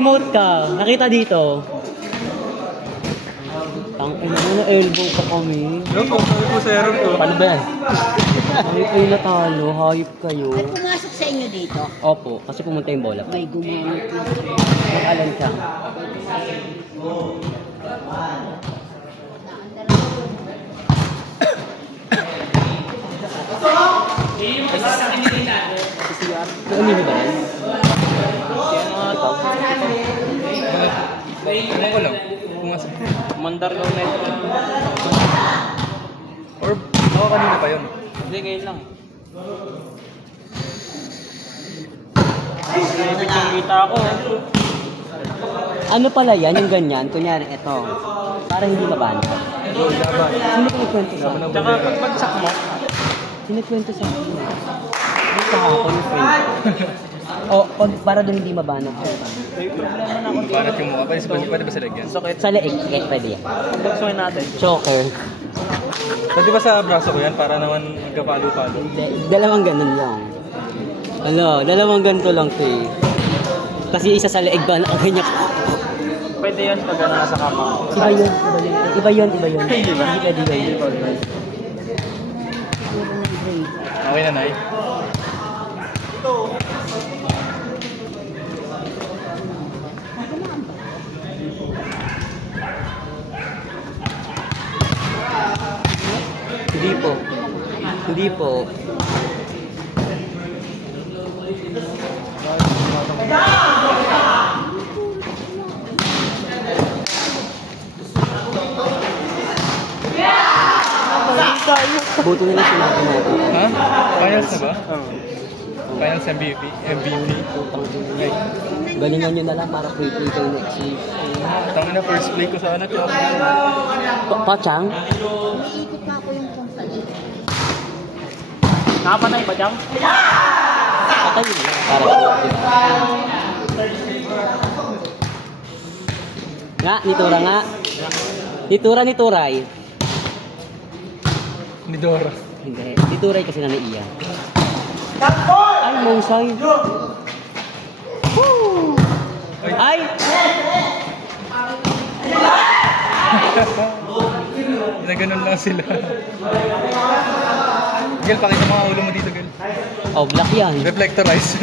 Emote ka. Nakita dito. Tangin mo na elbow pa kami. Ano po sa error ko? Paano ba yan? Hayop kayo natalo. Hayop kayo. Ay, pumasok sa inyo dito? Opo. Kasi pumunta yung bola. May gumamit. Mag-alan siya. Ano ba yan? Ano ko lang? Pumasok. Mandar daw na ito. Or ako kanina pa yun? Hindi, ngayon lang. Kita ako. Ano pala yan? Yung ganyan? Kunyari, ito. Parang hindi mabana. Sino kinikwento sa akin? Tsaka pag-bagsak mo? Kinikwento sa akin. Yung kahapon yung friend. O, para doon hindi mabana. Banat yung mukha. Pwede ba sa leg yan? Sa leeg, pwede yan. Pagsuhin natin. Choker. Pwede ba sa braso ko yan? Para naman magkapalo-palo. Dalawang ganun lang. Ano, dalawang ganito lang to eh. Kasi isa sa leeg ba nakaganyak. Pwede yan pag nasa kama. Iba yun. Hindi ba? Hindi pwede yun. Okay na, Nay. Hindi po. Buto nila sinabi natin. Ha? Finals na ba? Finals MVP? Okay. Galingan nyo na lang para free play kayo next week. Tangin na first play ko sa anak yun. Pachang? Iikot pa ako yung company. Nakapatay pa, Chang? Patay yun. Para po. Nga, nitura nga. Nituray. Ni Dora. Hindi. Nituray kasi na naiya. Ay, Mosay. Woo! Ay! Ganun lang sila. Gil, pakita mga ulo mo dito, Gil. Oh, black yan. Reflectorize.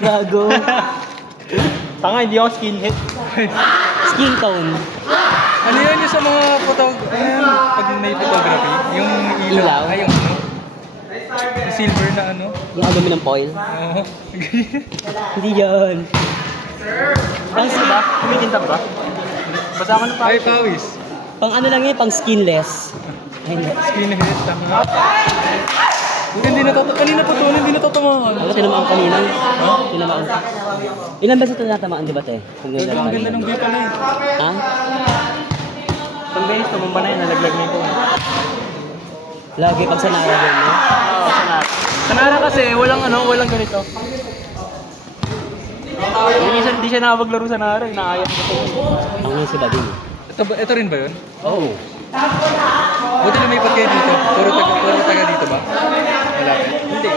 Bago. Tanga, hindi ako skinhead. Skin tone. Ano yun yung sa mga pag may photography? Yung ilaw? Ay, yung ano? Yung silver na ano? Yung aluminum foil? Oo. Hindi yan. Pang ba? Kumitinta ba? Basta ako ng pawis. Ay, pawis. Pang ano lang yun, pang skinless. Skinhead, tama. Hindi natatamaan. Ako, tinamaan kanina. Ha? Tinamaan. Ilan ba sa tinatamaan, di ba, te? Kung ang ganda ng view pala eh. Ha? Pag benis, tumumba na yun, nalaglag na ito. Lagi pag sanara din, no? Oo, sanara. Sanara kasi, walang ganito. Minsan hindi siya nakapaglaro sa Nara, inaayat ko ito. Ang nga si Bading. Ito rin ba yun? Oo. Buti lumipat kayo dito. Puro taga dito ba? Malapit? Hindi.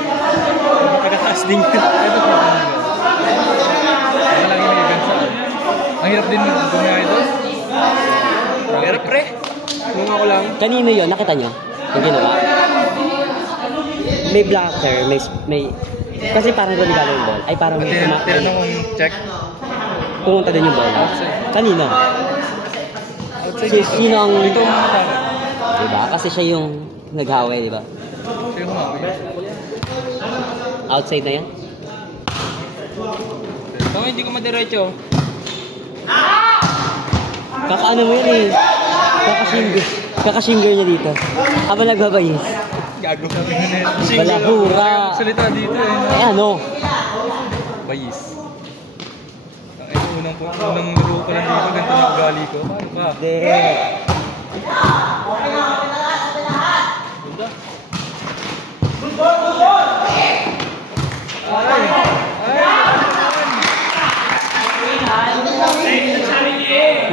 Taga-taas din. Ito po. Malaki may event sa ang hirap din bumiyahe doon. Pero pre, kung ako lang. Kanino yun? Nakita nyo? Yung ginawa? May blocker, may... Kasi parang regalo yung ball. Ay, parang may Tinanong kong check. pumunta din yung ball. Kanino? Sino ang... Ito ang mga tao. Diba? Kasi siya yung nag-away, diba? Siya yung kumawin. Outside na yan? Kung hindi ko madiretso. Kakaano mo yan eh. Kakashinger niya dito. Habang nagbabayis. Gago. Balahura. Salita dito eh. Eh ano? Bayis. Ay, unang laro ko lang dito, ganito na ugali ko. Paano ba? Hindi.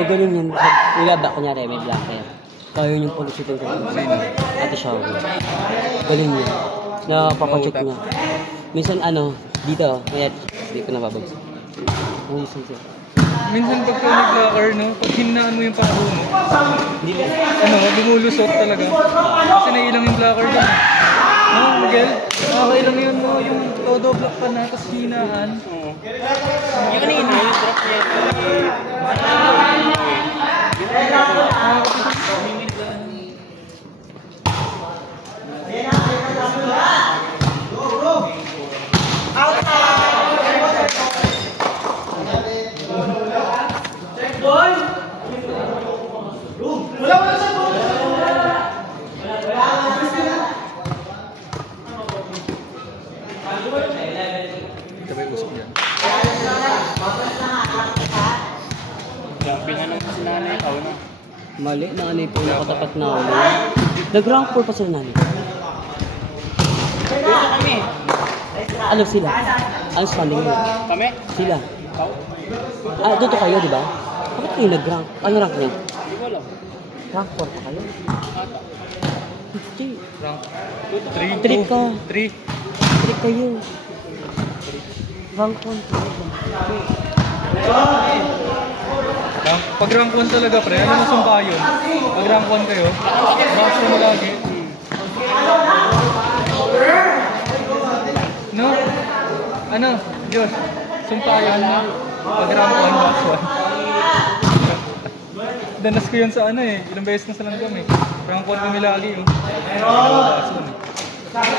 Magaling yan. Ilaba, kunyari, may blacker. Kaya yung pag-shooting ko. Sino? Ate siya. Galing niya. Napapacheck niya. Minsan ano, dito, kaya hindi ko nababagsak. Ang minsan siya. Minsan pagka nag-locker, no? Pag hinaan mo yung panahon mo, Dito. ano, lumulusot talaga. Kasi nailang yung blocker doon. No, Miguel? Nakakailang yun mo, yung todo block pa na, tapos hinaan. Yung kanina, yung drop niya. Ito ba yung usok yan? Jumping ano si nanay, tao na. Mali, nanay po nakatapat na ulo. Nag-rank 4 pa sila nanay. Dito kami. Ano sila? Ano standing nila? Kami? Sila. Tao? Ah, dito kayo, di ba? Bakit kayo nag-rank? Ano rank niya? Hindi ko alam. Rank 4 pa kayo? Ata. Hindi. Rank Trip ka. 3. Trip kayo. Rank 1 Pag rank 1 talaga pre, alam mo sumpa yun. Pag rank 1 kayo, box mo lagi. No? Ano? Diyos, sumpa yun. Pag rank 1, box 1. Danas ko yun sa ano eh, ilang beses na sa langgam eh. Rank 1 kami lagi yun. Box 1. Kasi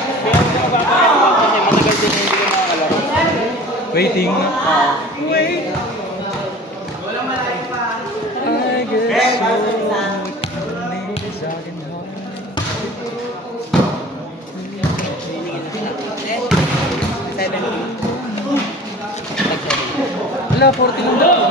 matagal din hindi ko nakakalaro. Waiting. Wait. I guess wala, 40 lang daw.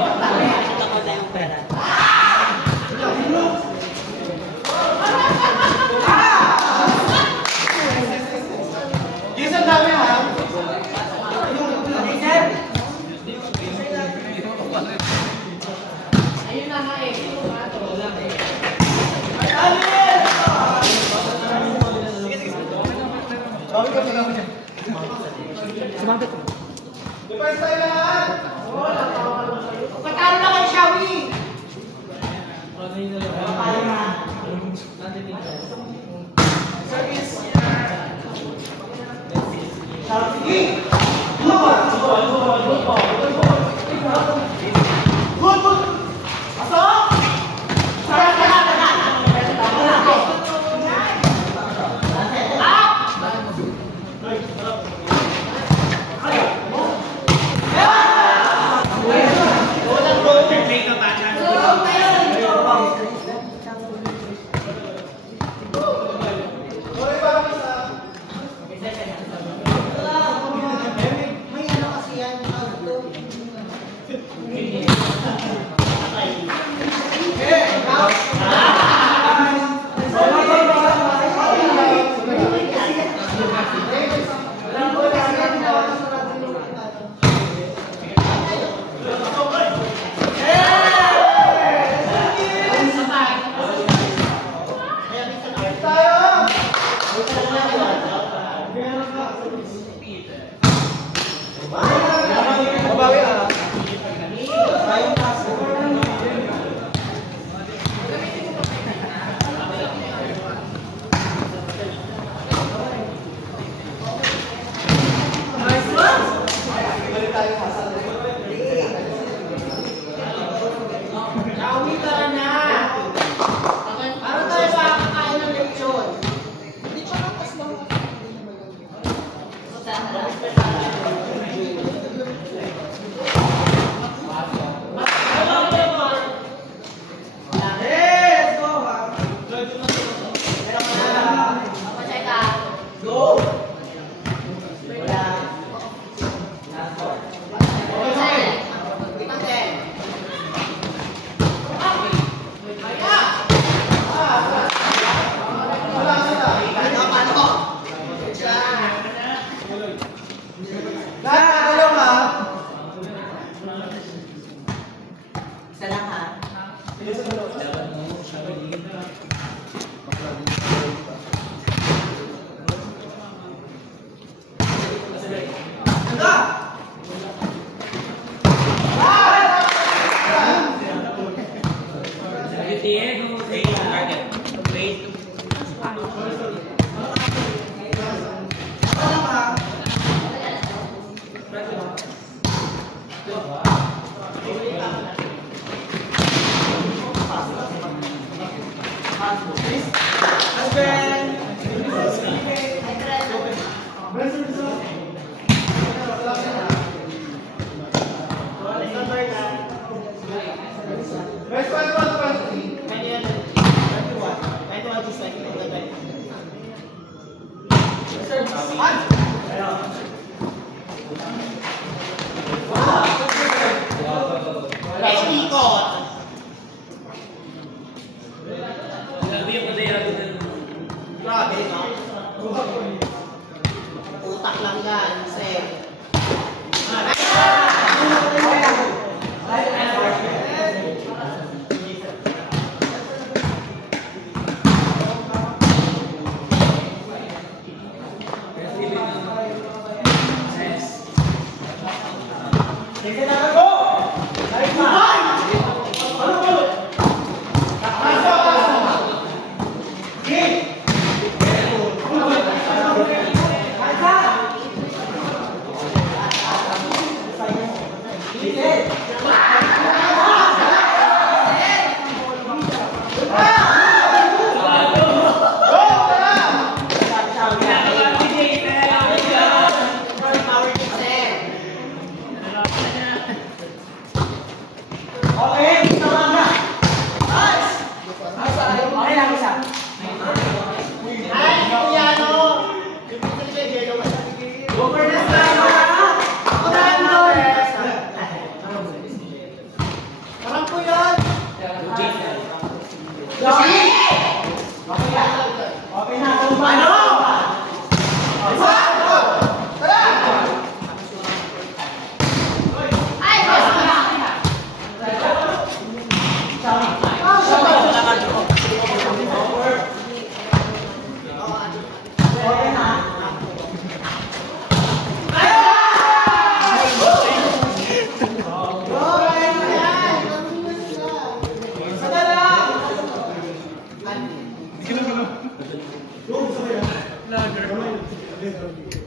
Utak lang yan, Sir. Lager.